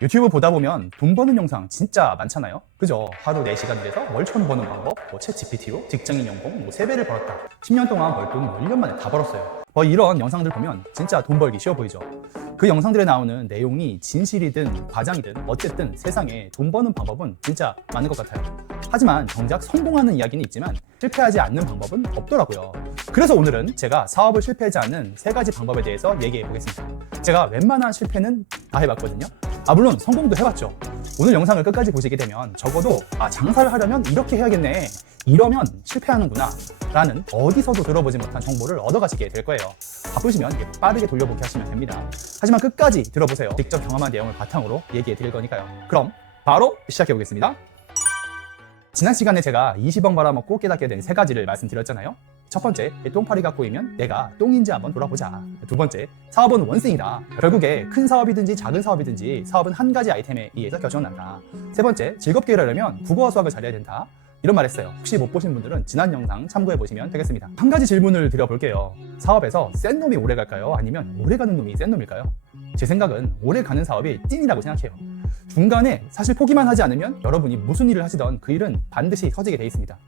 유튜브 보다 보면 돈 버는 영상 진짜 많잖아요. 그죠? 하루 4시간 일해서 월천 버는 방법, 챗 GPT로 직장인 연봉 3배를 벌었다. 10년 동안 벌 돈 1년 만에 다 벌었어요. 이런 영상들 보면 진짜 돈 벌기 쉬워 보이죠. 그 영상들에 나오는 내용이 진실이든 과장이든 어쨌든 세상에 돈 버는 방법은 진짜 많은 것 같아요. 하지만 정작 성공하는 이야기는 있지만 실패하지 않는 방법은 없더라고요. 그래서 오늘은 제가 사업을 실패하지 않는 3가지 방법에 대해서 얘기해 보겠습니다. 제가 웬만한 실패는 다 해봤거든요. 물론 성공도 해봤죠. 오늘 영상을 끝까지 보시게 되면 적어도 장사를 하려면 이렇게 해야겠네, 이러면 실패하는구나 라는 어디서도 들어보지 못한 정보를 얻어가시게 될 거예요. 바쁘시면 빠르게 돌려보기 하시면 됩니다. 하지만 끝까지 들어보세요. 직접 경험한 내용을 바탕으로 얘기해 드릴 거니까요. 그럼 바로 시작해 보겠습니다. 지난 시간에 제가 20억 말아먹고 깨닫게 된 3가지를 말씀드렸잖아요. 첫 번째, 똥파리가 꼬이면 내가 똥인지 한번 돌아보자. 두 번째, 사업은 원생이다. 결국에 큰 사업이든지 작은 사업이든지 사업은 한 가지 아이템에 의해서 결정난다. 세 번째, 즐겁게 일하려면 국어와 수학을 잘해야 된다. 이런 말 했어요. 혹시 못 보신 분들은 지난 영상 참고해 보시면 되겠습니다. 한 가지 질문을 드려볼게요. 사업에서 센 놈이 오래 갈까요? 아니면 오래 가는 놈이 센 놈일까요? 제 생각은 오래 가는 사업이 찐이라고 생각해요. 중간에 사실 포기만 하지 않으면 여러분이 무슨 일을 하시던 그 일은 반드시 터지게 돼 있습니다.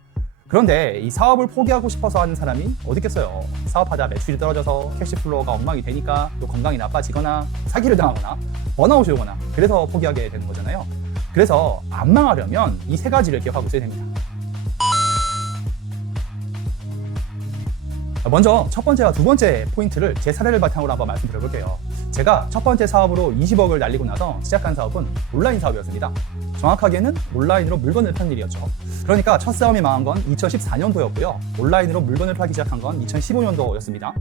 그런데 이 사업을 포기하고 싶어서 하는 사람이 어디 있겠어요. 사업하다 매출이 떨어져서 캐시플로우가 엉망이 되니까 또 건강이 나빠지거나 사기를 당하거나 번아웃이 오거나 그래서 포기하게 되는 거잖아요. 그래서 안 망하려면 이 3가지를 기억하고 있어야 됩니다. 먼저 첫 번째와 두 번째 포인트를 제 사례를 바탕으로 한번 말씀드려볼게요. 제가 첫 번째 사업으로 20억을 날리고 나서 시작한 사업은 온라인 사업이었습니다. 정확하게는 온라인으로 물건을 파는 일이었죠. 그러니까 첫 사업이 망한 건 2014년도였고요. 온라인으로 물건을 팔기 시작한 건 2015년도였습니다.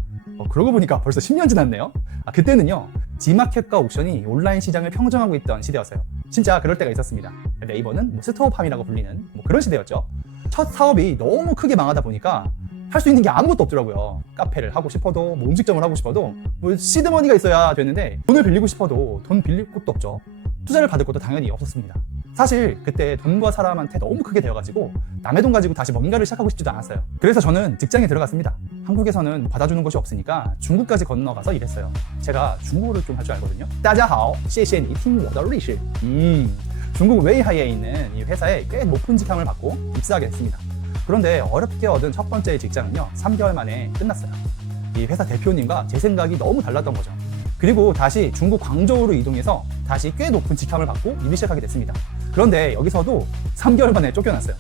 그러고 보니까 벌써 10년 지났네요. 그때는요, G마켓과 옥션이 온라인 시장을 평정하고 있던 시대였어요. 진짜 그럴 때가 있었습니다. 네이버는 스토어팜이라고 불리는 그런 시대였죠. 첫 사업이 너무 크게 망하다 보니까 할 수 있는 게 아무것도 없더라고요. 카페를 하고 싶어도, 음식점을 하고 싶어도 시드머니가 있어야 되는데 돈을 빌리고 싶어도 돈 빌릴 곳도 없죠. 투자를 받을 것도 당연히 없었습니다. 사실 그때 돈과 사람한테 너무 크게 되어가지고 남의 돈 가지고 다시 뭔가를 시작하고 싶지도 않았어요. 그래서 저는 직장에 들어갔습니다. 한국에서는 받아주는 곳이 없으니까 중국까지 건너가서 일했어요. 제가 중국어를 좀 할 줄 알거든요. 大家好,谢谢你听我的历史. 중국 웨이하이에 있는 이 회사에 꽤 높은 직함을 받고 입사하게 됐습니다. 그런데 어렵게 얻은 첫 번째 직장은요, 3개월 만에 끝났어요. 이 회사 대표님과 제 생각이 너무 달랐던 거죠. 그리고 다시 중국 광저우로 이동해서 다시 꽤 높은 직함을 받고 일을 시작하게 됐습니다. 그런데 여기서도 3개월 만에 쫓겨났어요.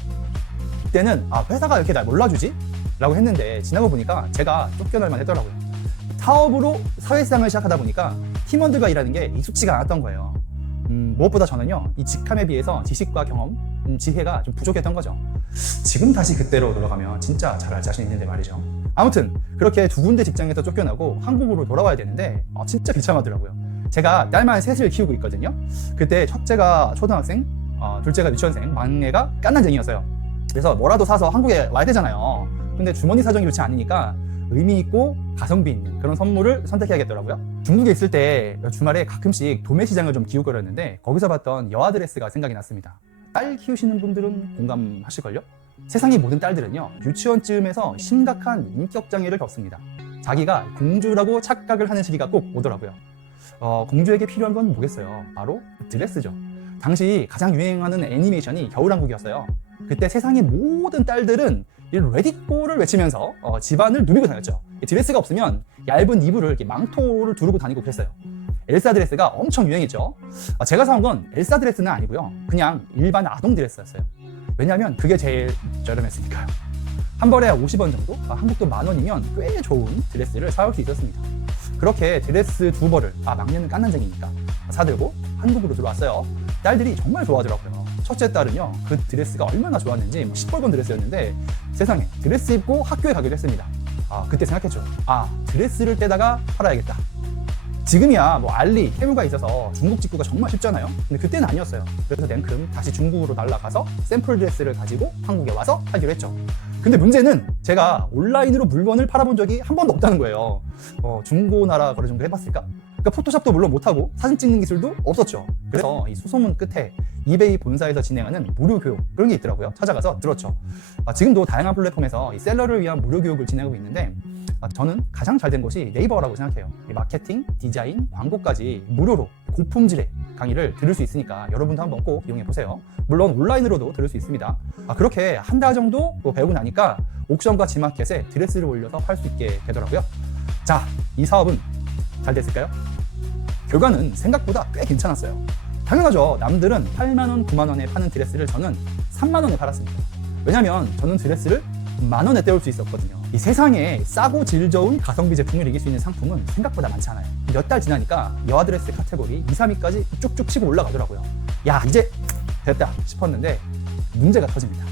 그때는 회사가 이렇게 날 몰라주지? 라고 했는데 지나고 보니까 제가 쫓겨날만 했더라고요. 사업으로 사회생활을 시작하다 보니까 팀원들과 일하는 게 익숙지가 않았던 거예요. 무엇보다 저는요, 이 직함에 비해서 지식과 경험, 지혜가 좀 부족했던 거죠. 지금 다시 그때로 돌아가면 진짜 잘할 자신 있는데 말이죠. 아무튼 그렇게 2군데 직장에서 쫓겨나고 한국으로 돌아와야 되는데 진짜 비참하더라고요. 제가 딸만 셋을 키우고 있거든요. 그때 첫째가 초등학생, 둘째가 유치원생, 막내가 깐난쟁이였어요. 그래서 뭐라도 사서 한국에 와야 되잖아요. 근데 주머니 사정이 좋지 않으니까 의미 있고 가성비 있는 그런 선물을 선택해야겠더라고요. 중국에 있을 때 주말에 가끔씩 도매 시장을 좀 기웃거렸는데 거기서 봤던 여아 드레스가 생각이 났습니다. 딸 키우시는 분들은 공감하실걸요? 세상의 모든 딸들은요, 유치원쯤에서 심각한 인격장애를 겪습니다. 자기가 공주라고 착각을 하는 시기가 꼭 오더라고요. 공주에게 필요한 건 뭐겠어요? 바로 드레스죠. 당시 가장 유행하는 애니메이션이 겨울왕국이었어요. 그때 세상의 모든 딸들은 이 레디고를 외치면서 집안을 누비고 다녔죠. 드레스가 없으면 얇은 이불을 이렇게 망토를 두르고 다니고 그랬어요. 엘사 드레스가 엄청 유행했죠. 제가 사온 건 엘사 드레스는 아니고요, 그냥 일반 아동 드레스였어요. 왜냐하면 그게 제일 저렴했으니까요. 한 벌에 50원 정도? 한국돈 10,000원이면 꽤 좋은 드레스를 사올 수 있었습니다. 그렇게 드레스 2벌을, 막내는 깐난쟁이니까 사들고 한국으로 들어왔어요. 딸들이 정말 좋아하더라고요. 첫째 딸은요, 그 드레스가 얼마나 좋았는지 시뻘건 드레스였는데 세상에 드레스 입고 학교에 가기로 했습니다. 그때 생각했죠. 드레스를 떼다가 팔아야겠다. 지금이야 알리, 테무가 있어서 중국 직구가 정말 쉽잖아요. 근데 그때는 아니었어요. 그래서 냉큼 다시 중국으로 날아가서 샘플 드레스를 가지고 한국에 와서 하기로 했죠. 근데 문제는 제가 온라인으로 물건을 팔아본 적이 한 번도 없다는 거예요. 중고나라 거래 정도 해봤을까? 그러니까 포토샵도 물론 못하고 사진 찍는 기술도 없었죠. 그래서 이 수소문 끝에 이베이 본사에서 진행하는 무료 교육, 그런 게 있더라고요. 찾아가서 들었죠. 지금도 다양한 플랫폼에서 이 셀러를 위한 무료 교육을 진행하고 있는데 저는 가장 잘 된 곳이 네이버라고 생각해요. 마케팅, 디자인, 광고까지 무료로 고품질의 강의를 들을 수 있으니까 여러분도 한번 꼭 이용해 보세요. 물론 온라인으로도 들을 수 있습니다. 그렇게 한 달 정도 배우고 나니까 옥션과 지마켓에 드레스를 올려서 팔 수 있게 되더라고요. 자, 이 사업은 잘 됐을까요? 결과는 생각보다 꽤 괜찮았어요. 당연하죠. 남들은 8만원, 9만원에 파는 드레스를 저는 3만원에 팔았습니다. 왜냐면 저는 드레스를 만원에 때울 수 있었거든요. 이 세상에 싸고 질 좋은 가성비 제품을 이길 수 있는 상품은 생각보다 많지 않아요. 몇 달 지나니까 여아 드레스 카테고리 2, 3위까지 쭉쭉 치고 올라가더라고요. 야, 이제 됐다 싶었는데 문제가 터집니다.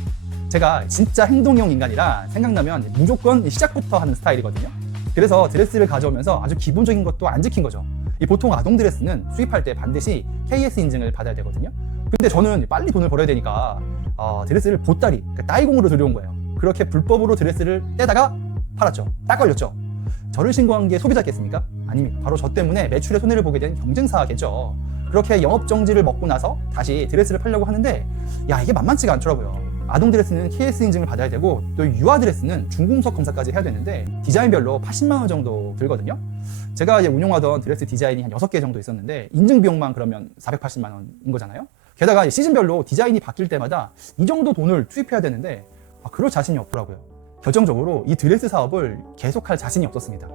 제가 진짜 행동형 인간이라 생각나면 무조건 시작부터 하는 스타일이거든요. 그래서 드레스를 가져오면서 아주 기본적인 것도 안 지킨 거죠. 보통 아동 드레스는 수입할 때 반드시 KS 인증을 받아야 되거든요. 근데 저는 빨리 돈을 벌어야 되니까 드레스를 보따리, 그러니까 따이공으로 들여온 거예요. 그렇게 불법으로 드레스를 떼다가 팔았죠. 딱 걸렸죠. 저를 신고한 게 소비자겠습니까? 아닙니다. 바로 저 때문에 매출에 손해를 보게 된 경쟁사겠죠. 그렇게 영업정지를 먹고 나서 다시 드레스를 팔려고 하는데 야, 이게 만만치가 않더라고요. 아동 드레스는 KS 인증을 받아야 되고 또 유아 드레스는 중금속 검사까지 해야 되는데 디자인별로 80만 원 정도 들거든요. 제가 운용하던 드레스 디자인이 한 6개 정도 있었는데 인증 비용만 그러면 480만 원인 거잖아요. 게다가 시즌별로 디자인이 바뀔 때마다 이 정도 돈을 투입해야 되는데 그럴 자신이 없더라고요. 결정적으로 이 드레스 사업을 계속할 자신이 없었습니다.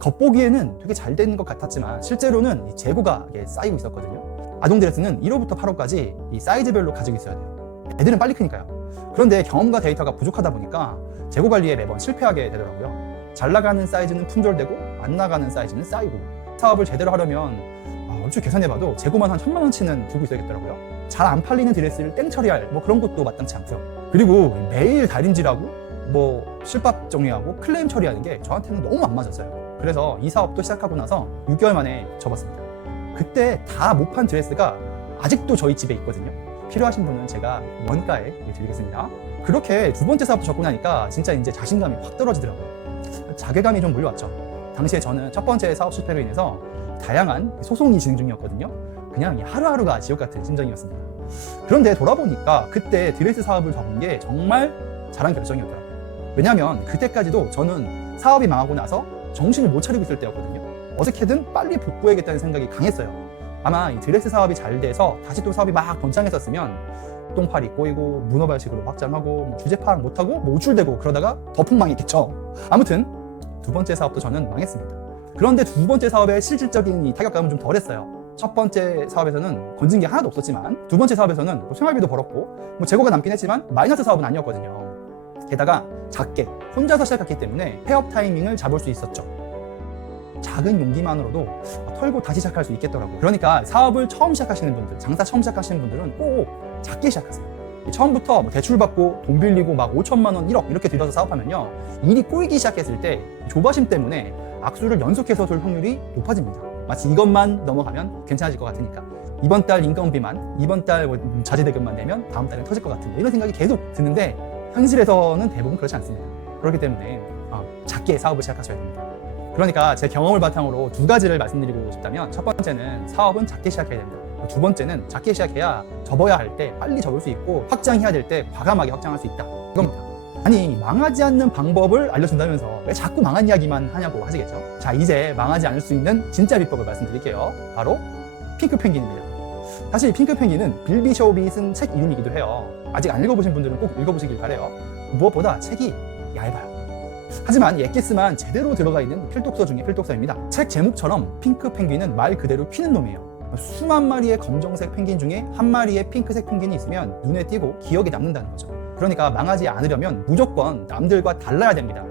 겉보기에는 되게 잘 되는 것 같았지만 실제로는 재고가 쌓이고 있었거든요. 아동 드레스는 1호부터 8호까지 이 사이즈별로 가지고 있어야 돼요. 애들은 빨리 크니까요. 그런데 경험과 데이터가 부족하다 보니까 재고 관리에 매번 실패하게 되더라고요. 잘 나가는 사이즈는 품절되고 안 나가는 사이즈는 쌓이고 사업을 제대로 하려면 얼추 계산해봐도 재고만 한 1,000만 원치는 들고 있어야겠더라고요. 잘 안 팔리는 드레스를 땡 처리할 그런 것도 마땅치 않고요. 그리고 매일 다림질하고 실밥 정리하고 클레임 처리하는 게 저한테는 너무 안 맞았어요. 그래서 이 사업도 시작하고 나서 6개월 만에 접었습니다. 그때 다 못 판 드레스가 아직도 저희 집에 있거든요. 필요하신 분은 제가 원가에 드리겠습니다. 그렇게 두 번째 사업도 접고 나니까 진짜 이제 자신감이 확 떨어지더라고요. 자괴감이 좀 몰려왔죠. 당시에 저는 첫 번째 사업 실패로 인해서 다양한 소송이 진행 중이었거든요. 그냥 하루하루가 지옥 같은 심정이었습니다. 그런데 돌아보니까 그때 드레스 사업을 접은 게 정말 잘한 결정이었더라고요. 왜냐하면 그때까지도 저는 사업이 망하고 나서 정신을 못 차리고 있을 때였거든요. 어떻게든 빨리 복구해야겠다는 생각이 강했어요. 아마 이 드레스 사업이 잘 돼서 다시 또 사업이 막 번창했었으면 똥파리 꼬이고 문어발식으로 확장하고 주제 파악 못하고 우출되고 그러다가 더 폭망했겠죠. 아무튼 두 번째 사업도 저는 망했습니다. 그런데 두 번째 사업의 실질적인 이 타격감은 좀 덜했어요. 첫 번째 사업에서는 건진 게 하나도 없었지만 두 번째 사업에서는 생활비도 벌었고 재고가 남긴 했지만 마이너스 사업은 아니었거든요. 게다가 작게 혼자서 시작했기 때문에 폐업 타이밍을 잡을 수 있었죠. 작은 용기만으로도 털고 다시 시작할 수 있겠더라고요. 그러니까 사업을 처음 시작하시는 분들, 장사 처음 시작하시는 분들은 꼭 작게 시작하세요. 처음부터 대출 받고 돈 빌리고 막 5천만 원, 1억 이렇게 들여서 사업하면요, 일이 꼬이기 시작했을 때 조바심 때문에 악수를 연속해서 돌 확률이 높아집니다. 마치 이것만 넘어가면 괜찮아질 것 같으니까, 이번 달 인건비만, 이번 달 자재대금만 내면 다음 달엔 터질 것 같은 이런 생각이 계속 드는데 현실에서는 대부분 그렇지 않습니다. 그렇기 때문에 작게 사업을 시작하셔야 됩니다. 그러니까 제 경험을 바탕으로 두 가지를 말씀드리고 싶다면, 첫 번째는 사업은 작게 시작해야 됩니다. 두 번째는 작게 시작해야 접어야 할 때 빨리 접을 수 있고 확장해야 될 때 과감하게 확장할 수 있다, 이겁니다. 아니, 망하지 않는 방법을 알려준다면서 왜 자꾸 망한 이야기만 하냐고 하시겠죠. 자, 이제 망하지 않을 수 있는 진짜 비법을 말씀드릴게요. 바로 핑크펭귄입니다. 사실 핑크펭귄은 빌 비숍이 쓴 책 이름이기도 해요. 아직 안 읽어보신 분들은 꼭 읽어보시길 바래요. 무엇보다 책이 얇아요. 하지만 엑기스만 제대로 들어가 있는 필독서 중에 필독서입니다. 책 제목처럼 핑크펭귄은 말 그대로 튀는 놈이에요. 수만 마리의 검정색 펭귄 중에 한 마리의 핑크색 펭귄이 있으면 눈에 띄고 기억에 남는다는 거죠. 그러니까 망하지 않으려면 무조건 남들과 달라야 됩니다.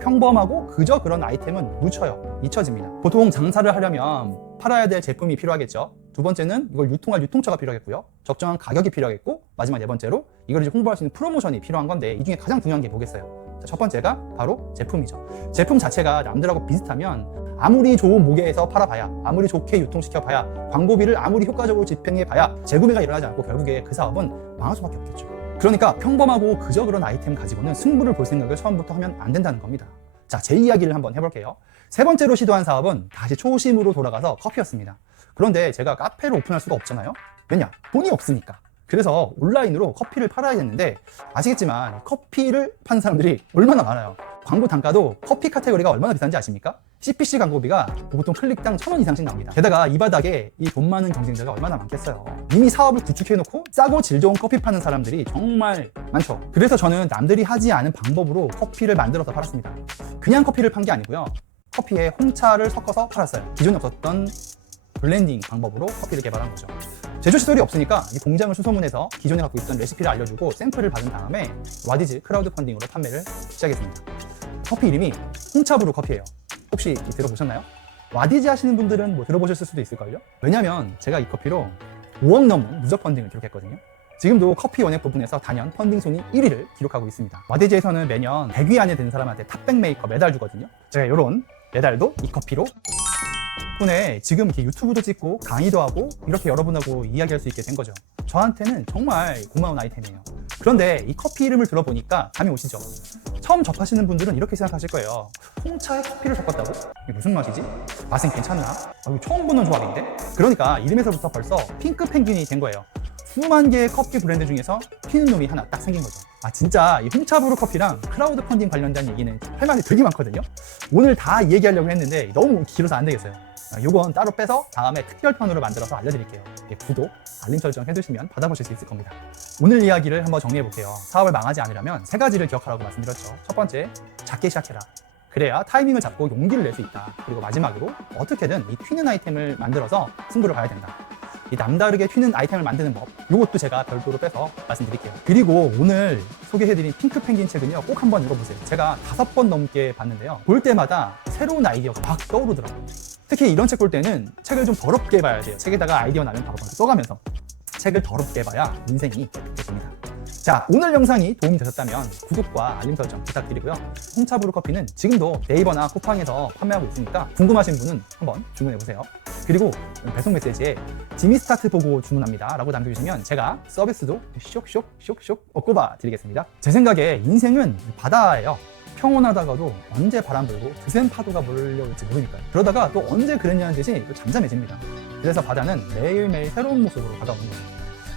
평범하고 그저 그런 아이템은 묻혀요. 잊혀집니다. 보통 장사를 하려면 팔아야 될 제품이 필요하겠죠. 두 번째는 이걸 유통할 유통처가 필요하겠고요. 적정한 가격이 필요하겠고, 마지막 네 번째로 이걸 이제 홍보할 수 있는 프로모션이 필요한 건데, 이 중에 가장 중요한 게 뭐겠어요? 자, 첫 번째가 바로 제품이죠. 제품 자체가 남들하고 비슷하면 아무리 좋은 무게에서 팔아봐야, 아무리 좋게 유통시켜봐야, 광고비를 아무리 효과적으로 집행해봐야 재구매가 일어나지 않고 결국에 그 사업은 망할 수밖에 없겠죠. 그러니까 평범하고 그저 그런 아이템 가지고는 승부를 볼 생각을 처음부터 하면 안 된다는 겁니다. 자, 제 이야기를 한번 해볼게요. 세 번째로 시도한 사업은 다시 초심으로 돌아가서 커피였습니다. 그런데 제가 카페를 오픈할 수가 없잖아요. 왜냐? 돈이 없으니까. 그래서 온라인으로 커피를 팔아야 했는데, 아시겠지만 커피를 파는 사람들이 얼마나 많아요. 광고 단가도 커피 카테고리가 얼마나 비싼지 아십니까? CPC 광고비가 보통 클릭당 1,000원 이상씩 나옵니다. 게다가 이 바닥에 이 돈 많은 경쟁자가 얼마나 많겠어요. 이미 사업을 구축해놓고 싸고 질 좋은 커피 파는 사람들이 정말 많죠. 그래서 저는 남들이 하지 않은 방법으로 커피를 만들어서 팔았습니다. 그냥 커피를 판 게 아니고요. 커피에 홍차를 섞어서 팔았어요. 기존에 없었던 블렌딩 방법으로 커피를 개발한 거죠. 제조 시설이 없으니까 이 공장을 수소문해서 기존에 갖고 있던 레시피를 알려주고 샘플을 받은 다음에 와디즈 크라우드 펀딩으로 판매를 시작했습니다. 커피 이름이 홍차브루 커피예요. 혹시 들어보셨나요? 와디즈 하시는 분들은 뭐 들어보셨을 수도 있을걸요? 왜냐면 제가 이 커피로 5억 넘은 누적 펀딩을 기록했거든요. 지금도 커피 원액 부분에서 단연 펀딩 순위 1위를 기록하고 있습니다. 와디즈에서는 매년 100위 안에 드는 사람한테 탑100 메이커 메달 주거든요. 제가 이런 메달도 이 커피로 덕분에 지금 이렇게 유튜브도 찍고 강의도 하고 이렇게 여러분하고 이야기할 수 있게 된 거죠. 저한테는 정말 고마운 아이템이에요. 그런데 이 커피 이름을 들어보니까 감이 오시죠? 처음 접하시는 분들은 이렇게 생각하실 거예요. 홍차에 커피를 섞었다고? 이게 무슨 맛이지? 맛은 괜찮나? 이거 처음 보는 조합인데? 그러니까 이름에서부터 벌써 핑크 펭귄이 된 거예요. 수만 개의 커피 브랜드 중에서 튀는 놈이 하나 딱 생긴 거죠. 진짜 이 홍차브루 커피랑 크라우드 펀딩 관련된 얘기는 할 말이 되게 많거든요. 오늘 다 얘기하려고 했는데 너무 길어서 안 되겠어요. 요건 따로 빼서 다음에 특별편으로 만들어서 알려드릴게요. 구독, 알림 설정 해두시면 받아보실 수 있을 겁니다. 오늘 이야기를 한번 정리해볼게요. 사업을 망하지 않으려면 3가지를 기억하라고 말씀드렸죠. 첫 번째, 작게 시작해라. 그래야 타이밍을 잡고 용기를 낼 수 있다. 그리고 마지막으로 어떻게든 이 튀는 아이템을 만들어서 승부를 봐야 된다. 이 남다르게 튀는 아이템을 만드는 법, 이것도 제가 별도로 빼서 말씀드릴게요. 그리고 오늘 소개해드린 핑크 펭귄 책은요, 꼭 한번 읽어보세요. 제가 5번 넘게 봤는데요, 볼 때마다 새로운 아이디어가 막 떠오르더라고요. 특히 이런 책 볼 때는 책을 좀 더럽게 봐야 돼요. 책에다가 아이디어 나면 바로 써가면서 책을 더럽게 봐야 인생이 됩니다. 자, 오늘 영상이 도움이 되셨다면 구독과 알림 설정 부탁드리고요. 홍차브루 커피는 지금도 네이버나 쿠팡에서 판매하고 있으니까 궁금하신 분은 한번 주문해보세요. 그리고 배송 메시지에 지미 스타트 보고 주문합니다 라고 남겨주시면 제가 서비스도 쇽쇽쇽쇽 꼽아 드리겠습니다. 제 생각에 인생은 바다예요. 평온하다가도 언제 바람 불고 드센 파도가 몰려올지 모르니까요. 그러다가 또 언제 그랬냐는 듯이 또 잠잠해집니다. 그래서 바다는 매일매일 새로운 모습으로 다가오는 거예요.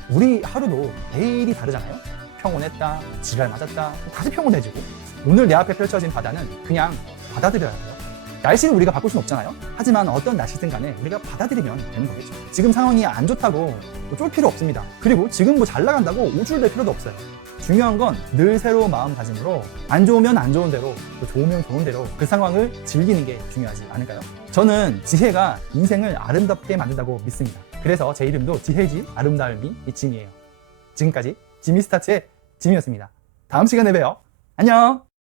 우리 하루도 매일이 다르잖아요. 평온했다, 지랄 맞았다, 다시 평온해지고. 오늘 내 앞에 펼쳐진 바다는 그냥 받아들여야 해요. 날씨는 우리가 바꿀 수는 없잖아요. 하지만 어떤 날씨든 간에 우리가 받아들이면 되는 거겠죠. 지금 상황이 안 좋다고 쫄 필요 없습니다. 그리고 지금 뭐 잘 나간다고 우쭐댈 필요도 없어요. 중요한 건 늘 새로운 마음가짐으로 안 좋으면 안 좋은 대로, 또 좋으면 좋은 대로 그 상황을 즐기는 게 중요하지 않을까요? 저는 지혜가 인생을 아름답게 만든다고 믿습니다. 그래서 제 이름도 지혜지 아름다움이 지미예요. 지금까지 지미스타트의 지미였습니다. 다음 시간에 봬요. 안녕!